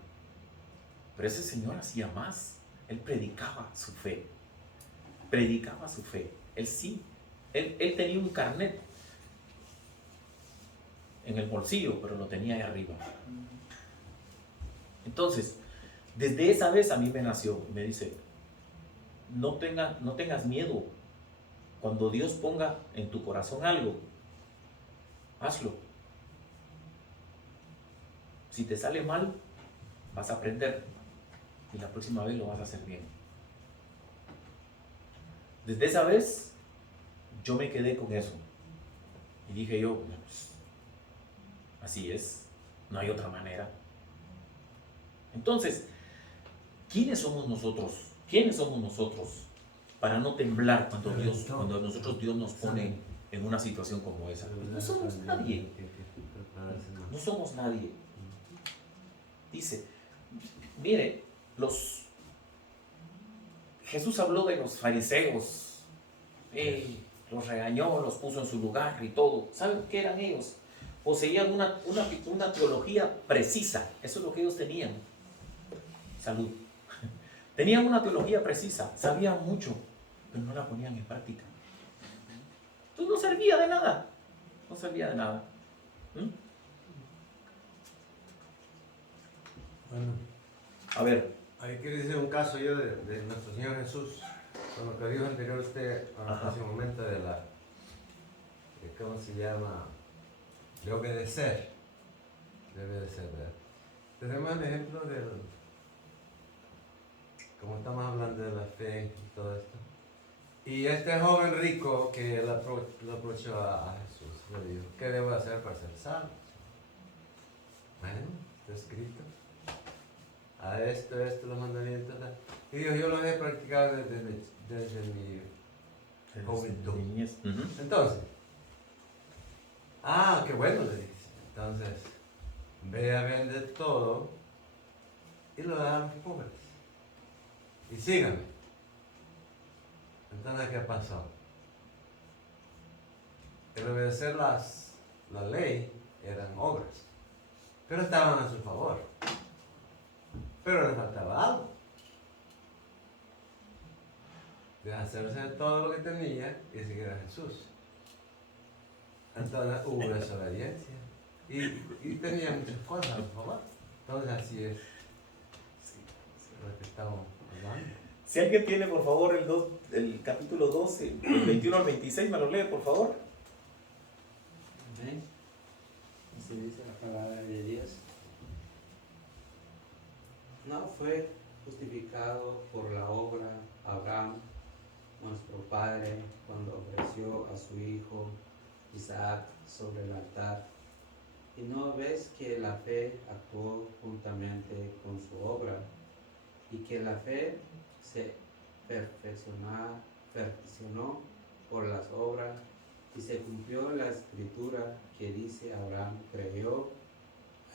pero ese señor hacía más, él predicaba su fe, él sí, él tenía un carnet en el bolsillo, pero lo tenía ahí arriba. Entonces, desde esa vez a mí me nació, me dice, no tengas miedo. Cuando Dios ponga en tu corazón algo, hazlo. Si te sale mal, vas a aprender y la próxima vez lo vas a hacer bien. Desde esa vez, yo me quedé con eso. Y dije yo, pues, así es, no hay otra manera. Entonces, ¿quiénes somos nosotros? Para no temblar cuando Dios nos pone en una situación como esa? No somos nadie. No somos nadie. Dice, mire, Jesús habló de los fariseos, los regañó, los puso en su lugar y todo. ¿Saben qué eran ellos? Poseían una teología precisa. Eso es lo que ellos tenían. Salud. Tenían una teología precisa, sabían mucho, pero no la ponían en práctica. Entonces no servía de nada. Bueno, A ver. ahí quiero decir un caso yo de nuestro Señor Jesús, con lo que dijo anterior usted hace un momento de ¿cómo se llama? De obedecer. ¿Verdad? Tenemos el ejemplo como estamos hablando de la fe y todo esto. Y este joven rico que lo aprovechó a Jesús, le dijo, ¿qué debo hacer para ser salvo? Bueno, está escrito. A esto, los mandamientos. Y dijo, yo lo he practicado desde mi juventud. Entonces, qué bueno, le dice. Entonces, ve a vender todo y lo da a los pobres. Y síganme. Entonces, ¿qué pasó? El obedecer la ley eran obras, pero estaban a su favor. Pero le faltaba algo. De hacerse todo lo que tenía y seguir a Jesús. Entonces hubo desobediencia. Y tenía muchas cosas a su favor. Entonces así es lo que estamos hablando. Si alguien tiene, por favor, el capítulo 12, el 21 al 26, me lo lee, por favor. Amén. Así dice la palabra de Dios. No fue justificado por la obra Abraham, nuestro padre, cuando ofreció a su hijo Isaac sobre el altar. Y no ves que la fe actuó juntamente con su obra, y que la fe se perfeccionó por las obras, y se cumplió la escritura que dice: Abraham creyó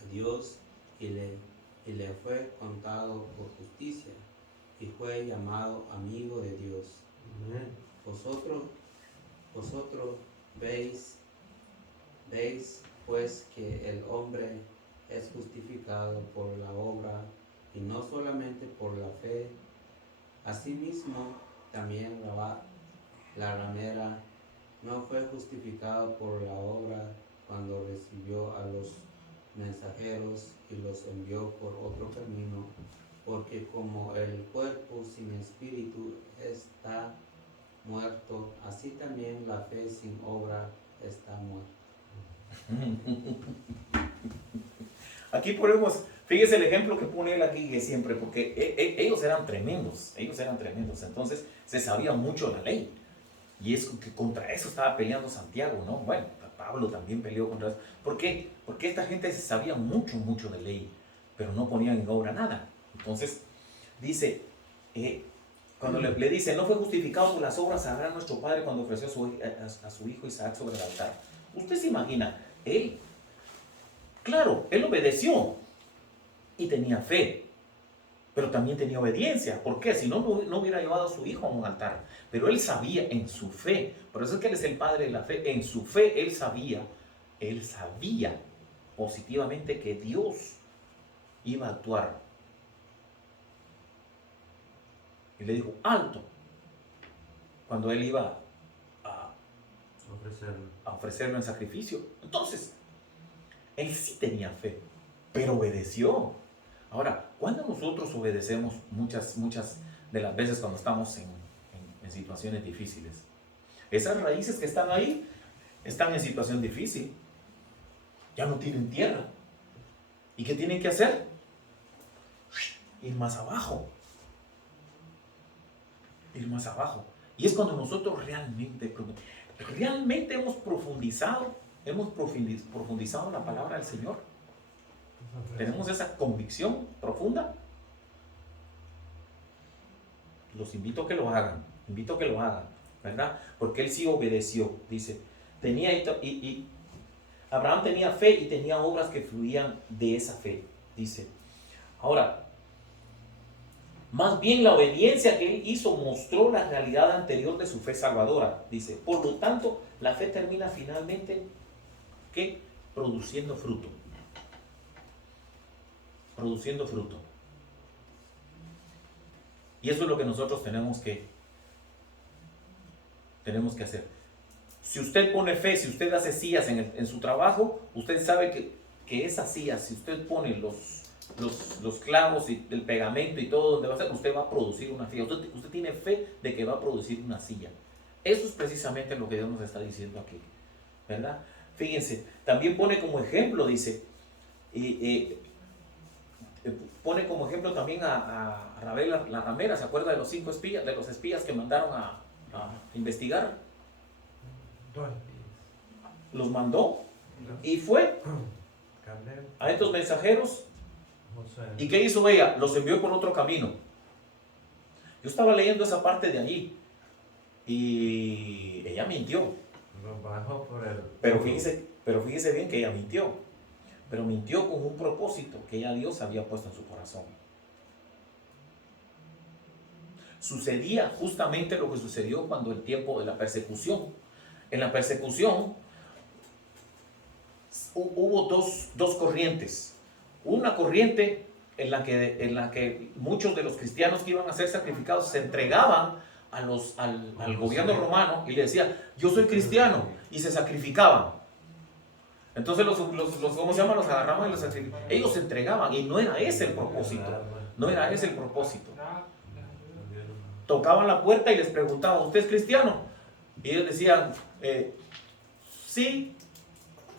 a Dios y le fue contado por justicia, y fue llamado amigo de Dios. Amén. Vosotros veis pues que el hombre es justificado por la obra y no solamente por la fe. Asimismo, también la ramera no fue justificado por la obra cuando recibió a los mensajeros y los envió por otro camino, porque como el cuerpo sin espíritu está muerto, así también la fe sin obra está muerta. Aquí ponemos, fíjese el ejemplo que pone él aquí que siempre, porque ellos eran tremendos, entonces se sabía mucho la ley, y es que contra eso estaba peleando Santiago, ¿no? Bueno, Pablo también peleó contra eso. ¿Por qué? Porque esta gente se sabía mucho de ley, pero no ponían en obra nada. Entonces, dice, cuando le dice, no fue justificado por las obras Abraham nuestro padre cuando ofreció a su hijo Isaac sobre el altar. Usted se imagina, él obedeció y tenía fe, pero también tenía obediencia. ¿Por qué? Si no, no hubiera llevado a su hijo a un altar. Pero él sabía en su fe, por eso es que él es el padre de la fe. En su fe él sabía positivamente que Dios iba a actuar. Y le dijo, alto, cuando él iba a ofrecerlo en sacrificio. Entonces, él sí tenía fe, pero obedeció. Ahora, cuando nosotros obedecemos muchas de las veces cuando estamos en situaciones difíciles, esas raíces que están ahí están en situación difícil, ya no tienen tierra. ¿Y qué tienen que hacer? Ir más abajo. Y es cuando nosotros realmente hemos profundizado en la palabra del Señor. Tenemos esa convicción profunda. Los invito a que lo hagan, ¿verdad? Porque él sí obedeció, dice. Abraham tenía fe y tenía obras que fluían de esa fe, dice. Ahora, más bien la obediencia que él hizo mostró la realidad anterior de su fe salvadora, dice. Por lo tanto, la fe termina finalmente, ¿qué? Produciendo fruto. Y eso es lo que nosotros tenemos que hacer. Si usted pone fe, si usted hace sillas en su trabajo, usted sabe que esas sillas, si usted pone los clavos y el pegamento y todo donde va a ser, usted va a producir una silla. Usted tiene fe de que va a producir una silla. Eso es precisamente lo que Dios nos está diciendo aquí, ¿verdad? Fíjense, también pone como ejemplo, dice, pone como ejemplo también a Rabel la ramera. ¿Se acuerda de los 5 espías, de los espías que mandaron a investigar? Los mandó y fue a estos mensajeros. ¿Y qué hizo ella? Los envió por otro camino. Yo estaba leyendo esa parte de allí y ella mintió. Pero fíjese bien que ella mintió. Pero mintió con un propósito que ya Dios había puesto en su corazón. Sucedía justamente lo que sucedió cuando el tiempo de la persecución. En la persecución hubo dos corrientes. Una corriente en la que muchos de los cristianos que iban a ser sacrificados se entregaban al gobierno romano y le decían, yo soy cristiano, y se sacrificaban. Entonces ¿cómo se llama? Los agarraban y los sacrificaban. Ellos se entregaban y no era ese el propósito. tocaban la puerta y les preguntaban, ¿usted es cristiano? Y ellos decían, sí,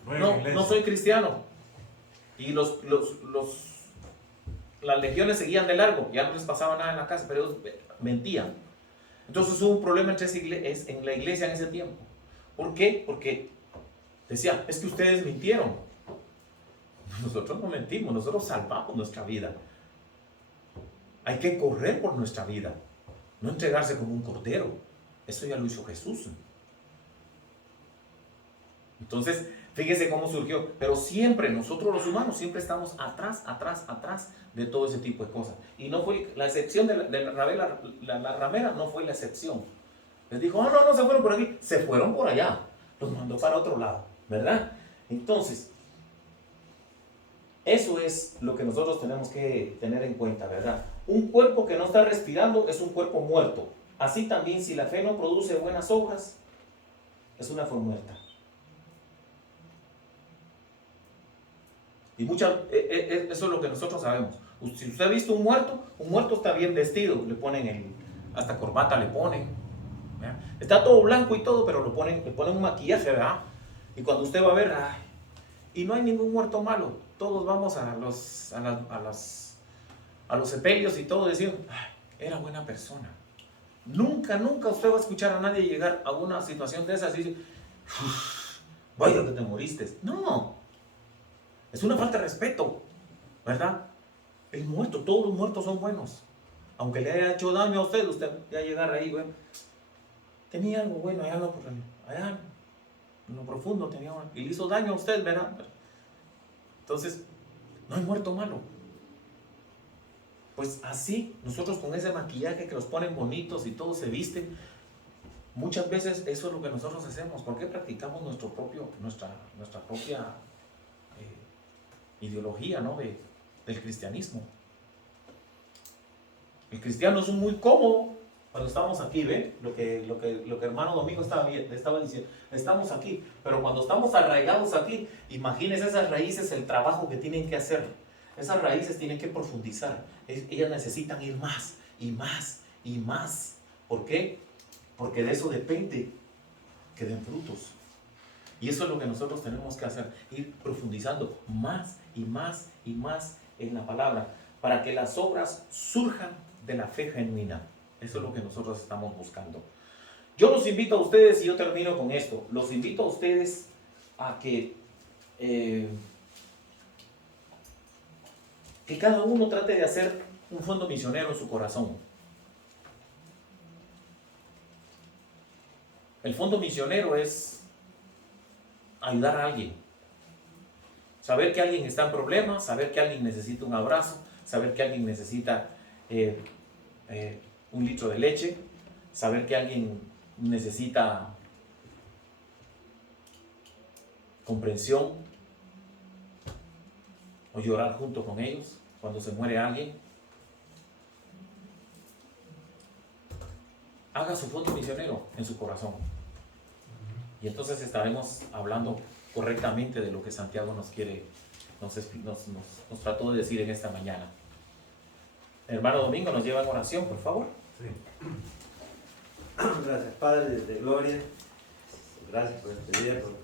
no soy cristiano. Y las legiones seguían de largo, ya no les pasaba nada en la casa, pero ellos mentían. Entonces hubo un problema en la iglesia en ese tiempo. ¿Por qué? Porque decían, es que ustedes mintieron. Nosotros no mentimos, nosotros salvamos nuestra vida. Hay que correr por nuestra vida, no entregarse como un cordero. Eso ya lo hizo Jesús. Entonces, fíjese cómo surgió. Pero siempre, nosotros los humanos, siempre estamos atrás de todo ese tipo de cosas. Y no fue la excepción de la ramera, no fue la excepción. Les dijo, no se fueron por aquí, se fueron por allá. Los mandó para otro lado, ¿verdad? Entonces, eso es lo que nosotros tenemos que tener en cuenta, ¿verdad? Un cuerpo que no está respirando es un cuerpo muerto. Así también, si la fe no produce buenas obras, es una fe muerta. Y eso es lo que nosotros sabemos. Si usted ha visto un muerto está bien vestido, le ponen hasta corbata le ponen, ¿verdad? Está todo blanco y todo, pero le ponen un maquillaje, ¿verdad? Y cuando usted va a ver, y no hay ningún muerto malo, todos vamos a los sepelios y todo decimos, era buena persona. Nunca usted va a escuchar a nadie llegar a una situación de esas y decir, vaya que te moriste. No. Es una falta de respeto, ¿verdad? Todos los muertos son buenos. Aunque le haya hecho daño a usted ya llegar ahí, bueno, tenía algo bueno allá en lo profundo tenía algo, y le hizo daño a usted, ¿verdad? Entonces, no hay muerto malo. Pues así, nosotros con ese maquillaje que los ponen bonitos y todos se visten, muchas veces eso es lo que nosotros hacemos. ¿Por qué practicamos nuestra propia ideología, ¿no? del cristianismo? El cristiano es muy cómodo cuando estamos aquí, ¿ve? Lo que hermano Domingo estaba diciendo, estamos aquí, pero cuando estamos arraigados aquí, imagínense esas raíces, el trabajo que tienen que hacer. Esas raíces tienen que profundizar, ellas necesitan ir más y más y más. ¿Por qué? Porque de eso depende que den frutos. Y eso es lo que nosotros tenemos que hacer, ir profundizando más y más y más en la palabra, para que las obras surjan de la fe genuina. Eso es lo que nosotros estamos buscando. Yo los invito a ustedes, y yo termino con esto, los invito a ustedes a que cada uno trate de hacer un fondo misionero en su corazón. El fondo misionero es ayudar a alguien. Saber que alguien está en problemas, saber que alguien necesita un abrazo, saber que alguien necesita un litro de leche, saber que alguien necesita comprensión, o llorar junto con ellos cuando se muere alguien. Haga su fondo misionero en su corazón. Y entonces estaremos hablando correctamente de lo que Santiago nos trató de decir en esta mañana. Hermano Domingo, nos lleva en oración, por favor. Sí. Gracias, Padre de gloria. Gracias por este día, por